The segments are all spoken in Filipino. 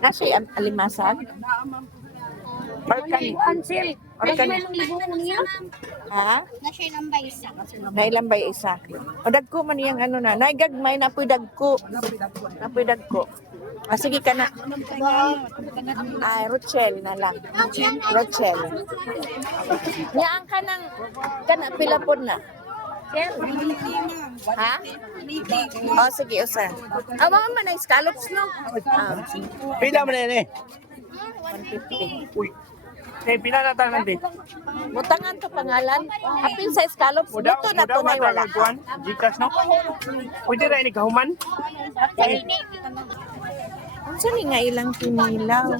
Nasa ang alimasag? Or Cancel. Or kan niya? ha? Nasa lambay isa. Nailan ba yung isa? O dagko man yang ano na. Naigagmay na po'y dagko. Napoy dagko. Ah, sige ka na. Ay, Rochelle na lang. Rochelle. Nyaan ka ng kana pilapod na. Ha? Oh, sige, usa. Ah, mga man na scallops, no? Ah, Pila mo na yan eh. 150. Uy. Eh, pila na tayo nanti. Butangan to pangalan. Apil sa scallops. Dito na to na wala. Gcash, no? Pwede rin ikahuman? Unsa ni nga ilang kinilaw?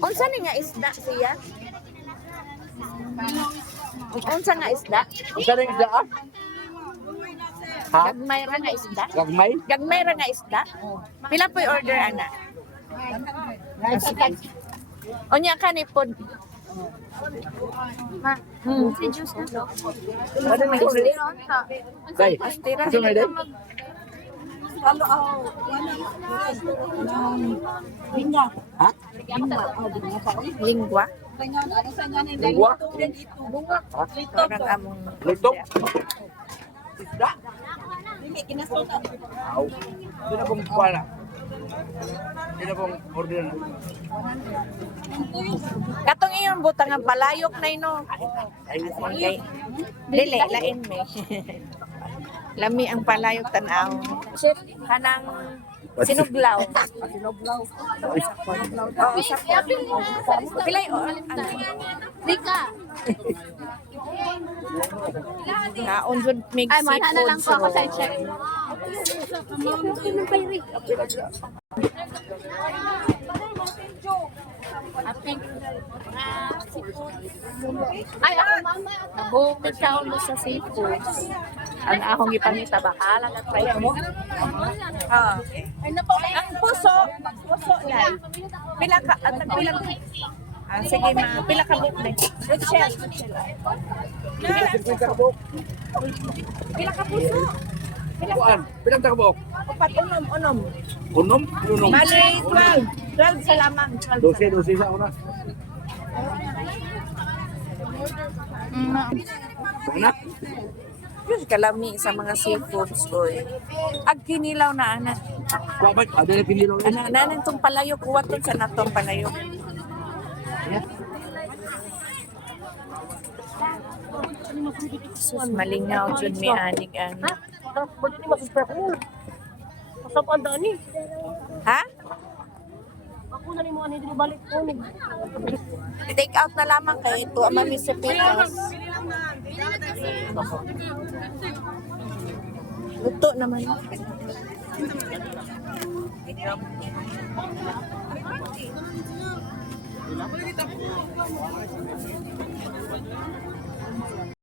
Unsa ni nga isda siya? Unsa nga isda? Ang saling isda ah? Ha? Gagmay ra nga isda? Gagmay? Gagmay ra nga isda? Pila po'y order, ana? Onya ka ni pod. Ha? Si juice na to. Ano na ito? Day, Pastira. ito na day? Ha? Lingwa. Lingwa? Parang among Lutok? Isda? Aw. Hindi na pong kuha na. Hindi na pong order na. Katong iyon butang ang palayok na ino. Okay. Dili, lain me. Lami ang palayok tanaw. Kanang sinuglaw. Oo, sapon. Pilay o ano? Rika. Kaon jud mig Ay, mana na lang po ako sa seafood. check. Ay, ako mama. Nabukod siya ako sa seafood. Ang akong ipangita, bakala na try mo. Ah, okay. Ang puso lang. Pila ka at pila ka. Ah, sige ma, pila ka book na. Rochelle. Pila ka puso. Kuan, pilang takabok? Upat unom. Unom? Unom? Bali 12. 12 sa lamang. 12 12 sa una. Anak? Diyos, kalami sa mga seafoods oy. Ag kinilaw na ana. Bakit? Ada na pinilaw na. Ana nanan tong palayok kuwaton sa natong palayok. Sus malingaw jud mi anig ang. Ha? Ako na ni mo ani dili balik ko ni. Take out na lamang kay ito ang mami sa pitas. Luto naman.